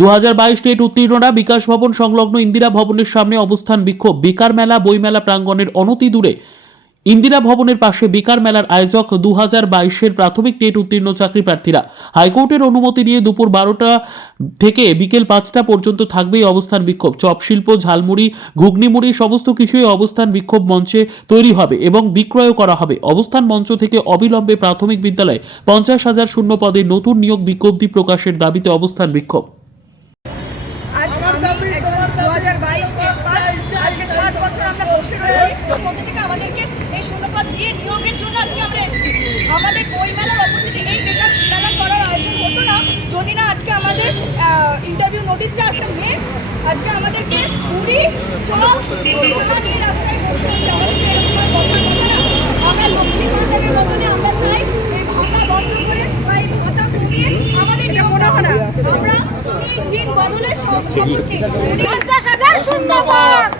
2022 TET উত্তীর্ণরা বিকাশ ভবন সংলগ্ন ইন্দিরা ভবনের সামনে অবস্থান বিক্ষোভ। বেকার মেলা বইমেলা প্রাঙ্গণের অনতি দূরে ইন্দিরা ভবনের পাশে বেকার মেলার আয়োজক 2022-এর প্রাথমিক টেট উত্তীর্ণ চাকরি প্রার্থীরা। হাইকোর্টের অনুমতি নিয়ে দুপুর 12টা থেকে বিকেল 5টা পর্যন্ত থাকবে এই অবস্থান বিক্ষোভ। চপ শিল্প, ঝালমুড়ি, ঘুগনিমুড়ি সমস্ত কিছুই অবস্থান বিক্ষোভ মঞ্চে তৈরি হবে এবং বিক্রয়ও করা হবে। অবস্থান মঞ্চ থেকে অবিলম্বে প্রাথমিক বিদ্যালয়ে 50,000 শূন্য পদে নতুন নিয়োগ বিজ্ঞপ্তি প্রকাশের দাবিতে অবস্থান বিক্ষোভ। আজকে 7 বছর আমরা বসে রয়েছি, মধ্যে থেকে আমাদেরকে এই শূন্যপদ দিয়ে নিয়োগের জন্য আজকে আমরা এসেছি। আমাদের বইমেলার অপোজিটে এই বেকার মেলা করার আয়োজন হতো না যদি না আজকে আমাদের ইন্টারভিউ নোটিশটা আসলে মেয়ে আজকে আমাদেরকে মুড়ি চপ চা নিয়ে রাস্তায় বসতে হচ্ছে। আমাদেরকে এরকম বসার কথা না। আমরা লক্ষ্মী ভাণ্ডারের বদলে আমরা চাই এই ভাতা বন্ধ করে বা এই ভাতা কমিয়ে আমাদের নিয়োগ দেওয়া না। আমরা দিন বদলে সম্পর্কে 50,000 শূন্যপদ।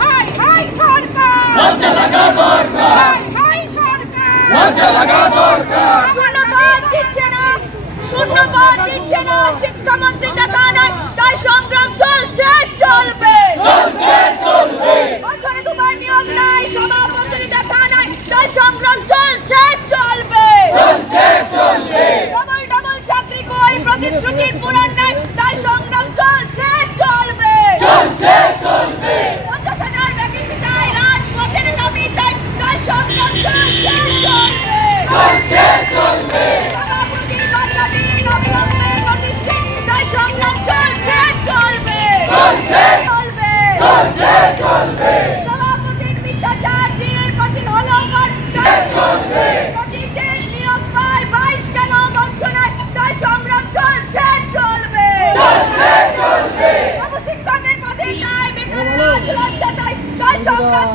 হাই হাই সরকার, লজ্জা লাগা দরকার। হাই হাই সরকার, লজ্জা লাগা দরকার। শূন্যপদ দিচ্ছে না, শূন্যপদ দিচ্ছে না, শিক্ষামন্ত্রী দেখা নাই, তাই সংগ্রাম চলছে চলবে। বছরে দুবার নিয়োগ নাই, সভাপতি দেখা নাই, তাই সংগ্রাম চলছে চলবে। ডবল ডবল চাকরি কই, প্রতিশ্রুতির পূরণ নাই, তাই সংগ্রাম চলছে চলবে। 50,000 ভ্যাকেন্সি চাই, রাজপথের দাবি তাই, তাই সংগ্রাম চলছে চলবে। সভাপতি বার্তা দিন, অবিলম্বে নোটিশ দিন, তাই সংগ্রাম চলছে চলবে। সভাপতির মিথ্যাচার দিনের পর দিন হলো প্রতিদিন নিয়োগ পায় 22 কেন বঞ্চনায়, তাই সংগ্রাম চলছে চলবে। শিক্ষকের পদে নাই, বেকার রাজ লজ্জা তাই, তাই সংগ্রাম